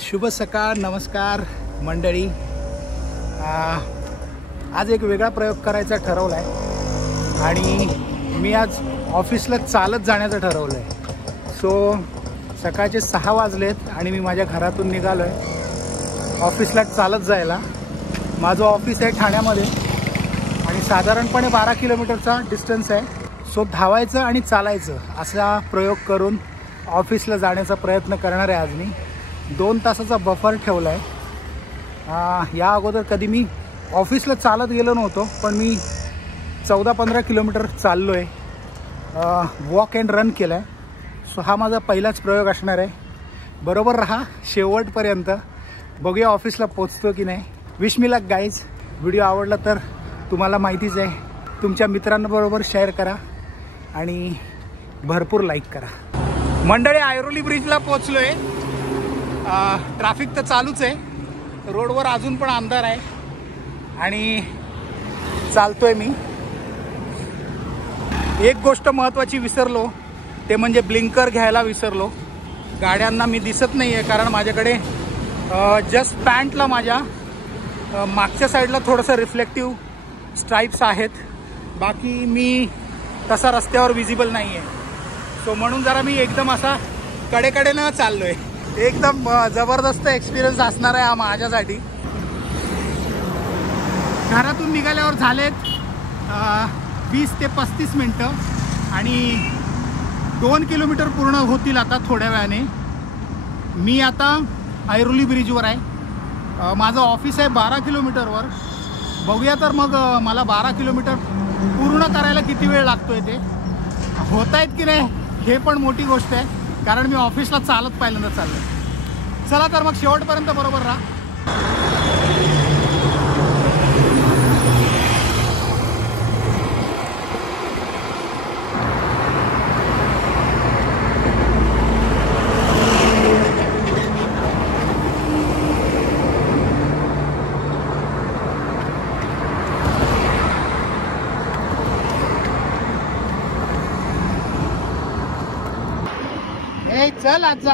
शुभ सकाळ, नमस्कार मंडळी. आज एक वेगळा प्रयोग करायचा ठरवला आहे आणि मी आज ऑफिसला चालत जाण्याचं ठरवलं आहे. सो सकाळचे 6 वाजलेत आणि मी माझ्या घरातून निघालो आहे ऑफिसला चालत जायला. माझं ऑफिस आहे ठाण्यामध्ये आणि साधारणपणे 12 किलोमीटरचा डिस्टन्स आहे. सो धावायचं आणि चालायचं असा प्रयोग करून ऑफिसला जाण्याचा प्रयत्न करणार आहे. आज मी 2 तासाचा बफर ठेवला आहे. या अगोदर कधी मी ऑफिसला चालत गेलो नव्हतो, पण मी 14-15 किलोमीटर चाललो आहे, वॉक अँड रन केला आहे. सो हा माझा पहिलाच प्रयोग असणार आहे. बरोबर राहा शेवटपर्यंत, बघूया ऑफिसला पोचतो की नाही. Wish me luck guys. Video आवडला तर तुम्हाला माहितीच आहे, तुमच्या मित्रांबरोबर शेअर करा आणि भरपूर लाईक करा. मंडळी, ऐरोली ब्रिजला पोचलो आहे. ट्रॅफिक तर चालूच आहे, रोडवर अजून पण अंधार आहे आणि चालतोय मी. एक गोष्ट महत्त्वाची विसरलो, ते म्हणजे ब्लिंकर घ्यायला विसरलो. गाड्यांना मी दिसत नाही आहे कारण माझ्याकडे जस्ट पॅन्टला माझ्या मागच्या साईडला थोडंसं रिफ्लेक्टिव्ह स्ट्राईप्स आहेत. बाकी मी तसा रस्त्यावर विजिबल नाही आहे. सो म्हणून जरा मी एकदम असा कडेकडेनं चाललो आहे. एकदम जबरदस्त एक्सपिरियन्स असणार आहे हा माझ्यासाठी. घरातून निघाल्यावर झालेत 20 ते 35 मिनटं आणि 2 किलोमीटर पूर्ण होतील आता थोड्या वेळाने. मी आता ऐरोली ब्रिजवर आहे. माझं ऑफिस आहे 12 किलोमीटरवर. बघूया तर मग मला 12 किलोमीटर पूर्ण करायला किती वेळ लागतोय, ते होत आहेत की नाही हे पण मोठी गोष्ट आहे, कारण मी ऑफिसला चालत पहिल्यांदा चाललो. चला तर मग शेवटपर्यंत बरोबर राहा. चल आज जा,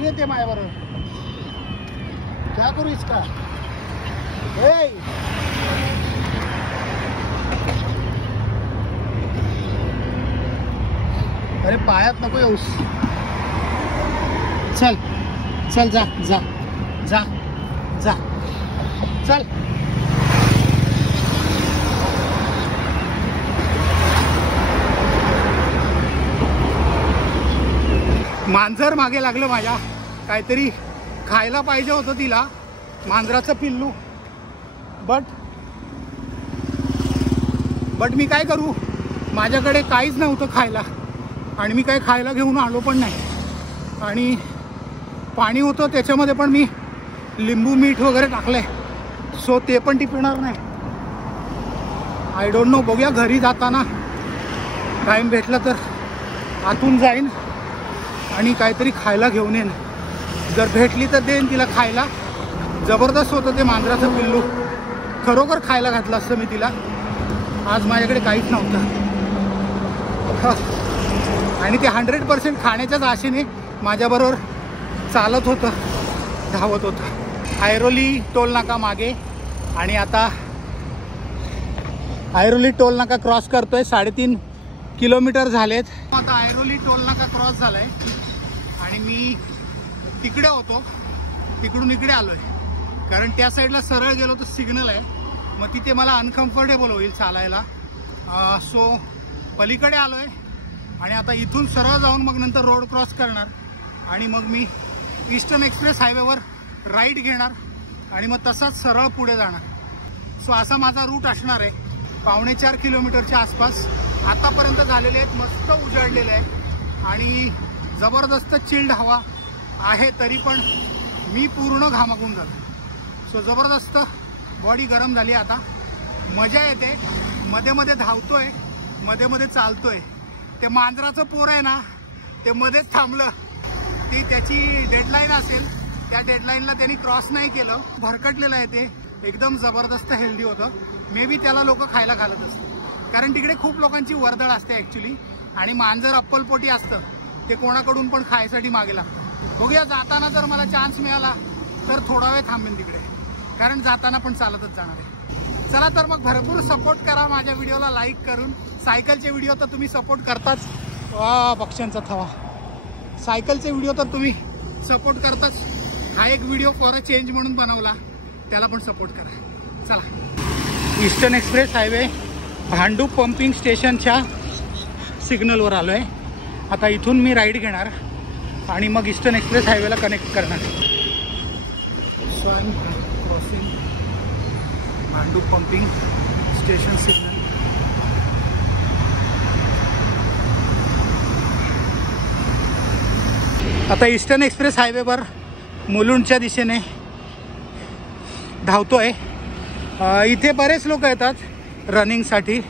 येते माझ्या बरोबर. क्या करू इसका? अरे पायात नको येऊस. चल चल, जा जा जा जा, चल. मांजर मागे लागलं माझ्या. काहीतरी खायला पाहिजे होतं तिला, मांजराचं पिल्लू. बट मी काय करू, माझ्याकडे काहीच नव्हतं खायला आणि मी काही खायला घेऊन आलो पण नाही. आणि पाणी होतं त्याच्यामध्ये पण मी लिंबू मीठ वगैरे टाकलंय, सो ते पण ती पिणार नाही. I don't know. बघूया घरी जाताना टाईम भेटला तर आतून जाईन आणि काहीतरी खायला घेऊन येईन. जर भेटली तर देईन तिला खायला. जबरदस्त होतं ते मांजराचं पिल्लू, खरोखर खायला घातलं असतं मी तिला. आज माझ्याकडे काहीच नव्हतं आणि ते 100% खाण्याच्याच आशेने माझ्याबरोबर चालत होतं, धावत होतं. ऐरोली टोल नाका मागे आणि आता ऐरोली टोल नाका क्रॉस करतोय. 3.5 किलोमीटर झालेत. आता ऐरोली टोल नाका क्रॉस झालाय आणि मी तिकडे होतो, तिकडून इकडे आलोय कारण त्या साईडला सरळ गेलो तर सिग्नल आहे, मग तिथे मला अनकम्फर्टेबल होईल चालायला. सो पलीकडे आलोय आणि आता इथून सरळ जाऊन मग नंतर रोड क्रॉस करणार आणि मग मी ईस्टर्न एक्सप्रेस हायवेवर राईट घेणार आणि मग तसाच सरळ पुढे जाणार. सो असा माझा रूट असणार आहे. 4.5 किलोमीटरच्या आसपास आतापर्यंत झालेले आहेत. मस्त उजळलेले आहेत आणि जबरदस्त चिल्ड हवा आहे, तरी पण मी पूर्ण घामाकून जातो. सो जबरदस्त बॉडी गरम झाली. आता मजा येते. मध्ये मध्ये धावतोय, मध्ये मध्ये चालतोय. ते मांजराचं पोर आहे ना, ते मध्येच थांबलं. ती त्याची डेडलाईन असेल, त्या डेडलाईनला त्यांनी क्रॉस नाही केलं. भरकटलेलं आहे ते, एकदम जबरदस्त हेल्दी होतं. मे बी त्याला लोक खायला घालत असतील कारण तिकडे खूप लोकांची वर्दळ असते ॲक्च्युली. आणि मांजर अप्पलपोटी असतं, ते कोणाकडून पण खायसाठी मागे लागतं. बघूया जाताना जर मला चान्स मिळाला तर थोडा वेळ थांबेन तिकडे, कारण जाताना पण चालतच जाणार आहे. चला तर मग भरपूर सपोर्ट करा माझ्या व्हिडिओला लाईक करून. सायकलचे व्हिडिओ तर तुम्ही सपोर्ट करताच. वा पक्ष्यांचा थवा. सायकलचे व्हिडिओ तर तुम्ही सपोर्ट करताच. हा एक व्हिडिओ फॉर अ चेंज म्हणून बनवला, त्याला पण सपोर्ट करा. चला eastern express highway Bhandup pumping स्टेशनच्या सिग्नलवर आलो आहे. आता इथून मी राईड घेणार आणि मग ईस्टर्न एक्सप्रेस हायवेला कनेक्ट करणार. Swan crossing Bhandup pumping station signal. आता ईस्टर्न एक्सप्रेस हायवेवर मुलुंडच्या दिशेने धावतोय. इथे बरेच लोक येतात रनिंगसाठी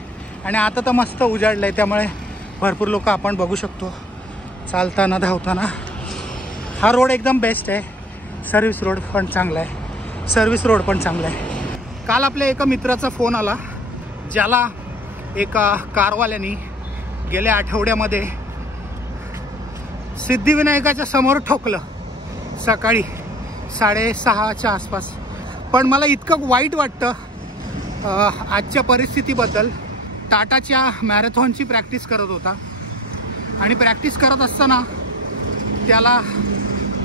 आणि आता तर मस्त उजाडलं आहे, त्यामुळे भरपूर लोक आपण बघू शकतो चालताना धावताना. हा रोड एकदम बेस्ट आहे. सर्व्हिस रोड पण चांगला आहे. सर्व्हिस रोड पण चांगला आहे. काल आपल्या एका मित्राचा फोन आला, ज्याला एका कारवाल्यानी गेल्या आठवड्यामध्ये सिद्धिविनायकाच्या समोर ठोकलं सकाळी 6:30च्या आसपास. पण मला इतकं वाईट वाटतं आजच्या परिस्थितीबद्दल. टाटाच्या मॅरेथॉनची प्रॅक्टिस करत होता आणि प्रॅक्टिस करत असताना त्याला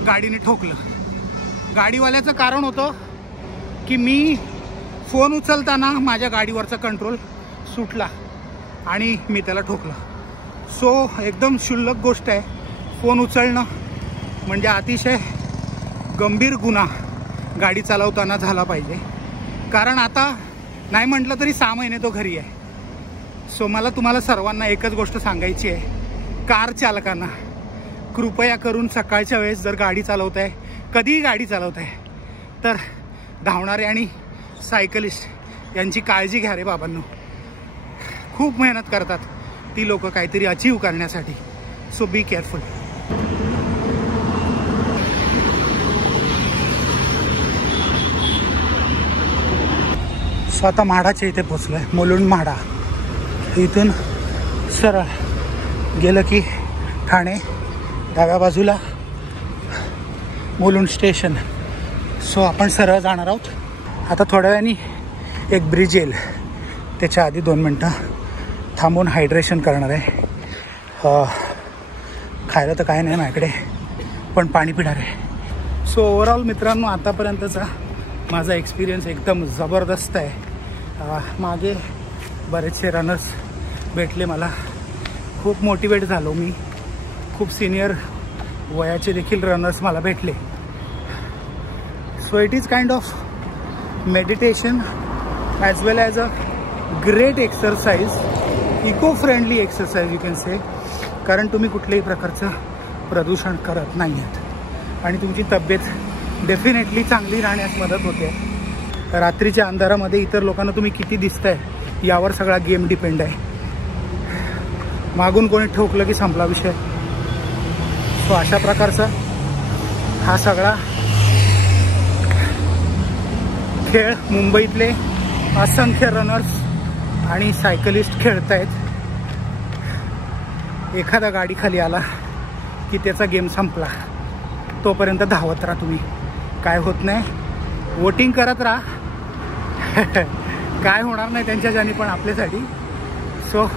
गाडीने ठोकलं. गाडीवाल्याचं कारण होतं की मी फोन उचलताना माझ्या गाडीवरचा कंट्रोल सुटला आणि मी त्याला ठोकलं. सो एकदम क्षुल्लक गोष्ट आहे. फोन उचलणं म्हणजे अतिशय गंभीर गुन्हा गाडी चालवताना झाला पाहिजे, कारण आता नाही म्हटलं तरी 6 महिने तो घरी आहे. सो मला तुम्हाला सर्वांना एकच गोष्ट सांगायची आहे, कार चालकांना कृपया करून सकाळच्या वेळेस जर गाडी चालवताय, कधीही गाडी चालवताय, तर धावणारे आणि सायकलिस्ट यांची काळजी घ्या रे बाबांनो. खूप मेहनत करतात ती लोक काहीतरी अचीव करण्यासाठी. So be careful. स्वतः म्हाडाच्या इथे पोचलो आहे, मुलुंड म्हाडा. इथून सरळ गेलं की ठाणे, डाव्या बाजूला मुलुंड स्टेशन. सो आपण सरळ जाणार आहोत. आता थोड्या वेळाने एक ब्रिज येईल, त्याच्या आधी 2 मिनटं थांबून हायड्रेशन करणार आहे. खायला तर काय नाही माझ्याकडे, पण पाणी पिणार आहे. सो ओव्हरऑल मित्रांनो आतापर्यंतचा माझा एक्सपिरियन्स एकदम जबरदस्त आहे. मागे बरेचसे रनर्स भेटले मला, खूप मोटिवेट झालो मी. खूप सिनियर वयाचे देखील रनर्स मला भेटले. So it is kind of meditation as well as a great exercise, eco friendly exercise you can say. कारण तुम्ही कुठल्याही प्रकारचं प्रदूषण करत नाही आहेत आणि तुमची तब्येत डेफिनेटली चांगली राहण्यास मदत होते. रात्रीच्या अंधारामध्ये इतर लोकांना तुम्ही किती दिसताय यावर सगळा गेम डिपेंड आहे. मागून कोणी ठोकलं की संपला विषय. सो अशा प्रकारचा हा सगळा खेळ मुंबईतले असंख्य रनर्स आणि सायकलिस्ट खेळत आहेत. एखादा गाडी खाली आला की त्याचा गेम संपला. तोपर्यंत धावत राहा तुम्ही, काय होत नाही. वोटिंग करत राहा, काय होणार नाही त्यांच्या ज्याने पण आपल्यासाठी. सो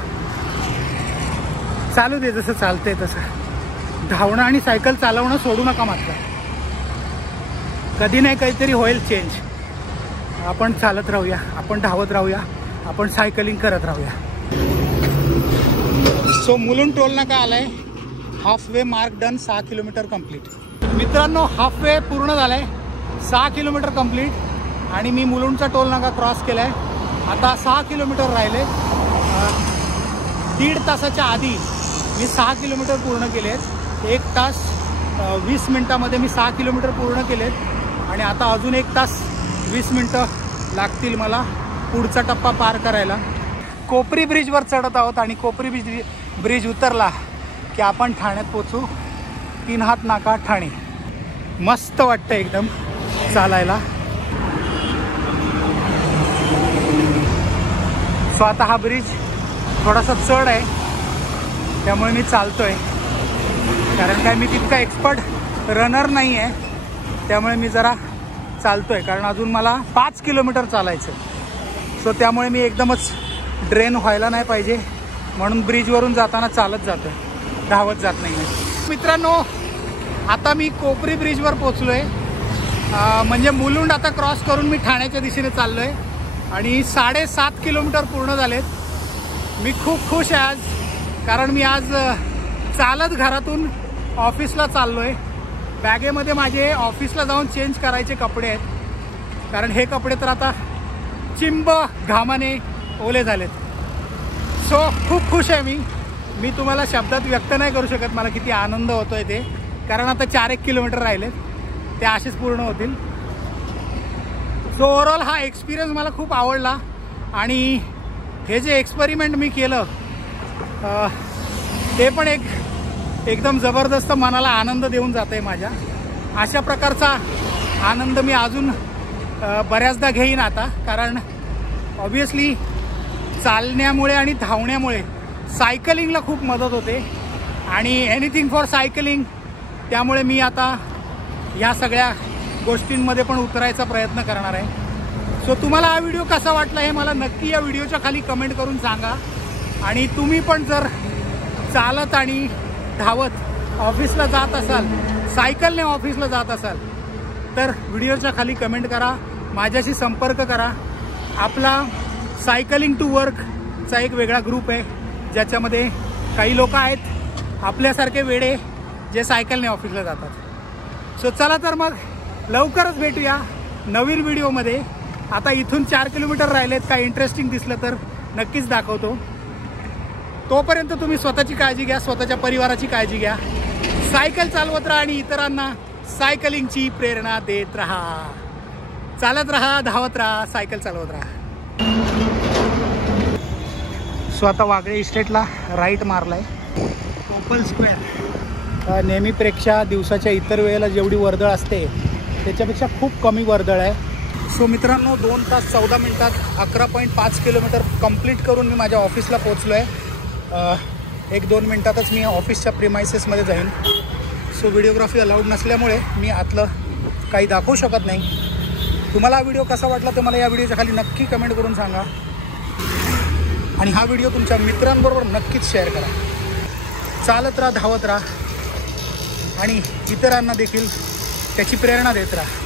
चालू दे जसं चालतंय तसं. धावणं आणि सायकल चालवणं सोडू नका मात्र. कधी नाही काहीतरी होईल चेंज. आपण चालत राहूया, आपण धावत राहूया, आपण सायकलिंग करत राहूया. सो मुलुंड टोल नाका आलाय. Half way mark done. 6 kilometre complete. मित्रांनो हाफ वे पूर्ण झालाय. 6 किलोमीटर कंप्लीट आणि मी मुलुंडचा टोल नाका क्रॉस केलाय. आता 6 किलोमीटर राहिले. 1.5 तासाच्या आधी मी 6 किलोमीटर पूर्ण केलेत. 1 तास 20 मिनटामध्ये मी 6 किलोमीटर पूर्ण केलेत आणि आता अजून 1 तास 20 मिनटं लागतील मला पुढचा टप्पा पार करायला. कोपरी ब्रिजवर चढत आहोत आणि कोपरी ब्रिज उतरला की आपण ठाण्यात पोचू. 3 हात नाका ठाणे. मस्त वाटतं एकदम चालायला. सो आता हा ब्रिज थोडासा चढ आहे त्यामुळे मी चालतोय, कारण काय मी तितका एक्सपर्ट रनर नाही आहे, त्यामुळे मी जरा चालतोय, कारण अजून मला 5 किलोमीटर चालायचं. सो त्यामुळे मी एकदमच ड्रेन व्हायला नाही पाहिजे म्हणून ब्रिजवरून जाताना चालत जातो आहे, धावत जात नाही आहे. मित्रांनो, आता मी कोपरी ब्रिजवर पोचलो आहे. म्हणजे मुलुंड आता क्रॉस करून मी ठाण्याच्या दिशेने चाललो आहे आणि 7.5 किलोमीटर पूर्ण झालेत. मी खूप खुश आहे आज, कारण मी आज चालत घरातून ऑफिसला चाललो आहे. बॅगेमध्ये माझे ऑफिसला जाऊन चेंज करायचे कपडे आहेत, कारण हे कपडे तर आता चिंब घामाने ओले झालेत. सो खूप खुश आहे मी तुम्हाला शब्दात व्यक्त नाही करू शकत मला किती आनंद होतो आहे ते, कारण आता 4-1 किलोमीटर राहिलेत, ते असेच पूर्ण होतील. सो ओव्हरऑल हा एक्सपिरियन्स मला खूप आवडला आणि हे जे एक्सपेरिमेंट मी केलं ते पण एकदम जबरदस्त मनाला आनंद देऊन जात आहे माझ्या. अशा प्रकारचा आनंद मी अजून बऱ्याचदा घेईन आता, कारण ऑब्वियसली चालण्यामुळे आणि धावण्यामुळे सायकलिंगला खूप मदत होते आणि एनिथिंग फॉर सायकलिंग. त्यामुळे मी आता ह्या सगळ्या गोष्टींमध्ये पण उतरायचा प्रयत्न करणार आहे. सो तुम्हाला हा व्हिडिओ कसा वाटला हे मला नक्की या व्हिडिओच्या खाली कमेंट करून सांगा. आणि तुम्ही पण जर चालत आणि धावत ऑफिसला जात असाल, सायकलने ऑफिसला जात असाल, तर व्हिडिओच्या खाली कमेंट करा, माझ्याशी संपर्क करा. आपला सायकलिंग टू वर्कचा एक वेगळा ग्रुप आहे, ज्याच्यामध्ये काही लोक आहेत आपल्यासारखे वेडे जे सायकलने ऑफिसला जातात. सो चला तर मग लवकरच भेटूया नवीन व्हिडिओमध्ये. आता इथून 4 किलोमीटर राहिलेत, काही इंटरेस्टिंग दिसलं तर नक्कीच दाखवतो. तोपर्यंत तुम्ही स्वतःची काळजी घ्या, स्वतःच्या परिवाराची काळजी घ्या, सायकल चालवत राहा आणि इतरांना सायकलिंगची प्रेरणा देत राहा. चालत राहा, धावत राहा, सायकल चालवत राहा. सो आता वागळे इस्टेटला राईट मारलाय. कोपल स्क्वेअर नेहमीपेक्षा दिवसाच्या इतर वेळेला जेवढी वर्दळ असते त्याच्यापेक्षा खूप कमी वर्दळ आहे. सो मित्रांनो, 2 तास 14 मिनिटात 11.5 किलोमीटर कंप्लीट करून मी माझ्या ऑफिसला पोचलो आहे. 1-2 मिनिटातच मी ऑफिसच्या प्रिमायसेसमध्ये जाईन. सो व्हिडिओग्राफी अलाउड नसल्यामुळे मी आतलं काही दाखवू शकत नाही. तुम्हाला हा व्हिडिओ कसा वाटला ते मला या व्हिडिओच्या खाली नक्की कमेंट करून सांगा आणि हा व्हिडिओ तुमच्या मित्रांबरोबर नक्कीच शेअर करा. चालत राहा, धावत राहा आणि इतरांना देखील त्याची प्रेरणा देत राहा.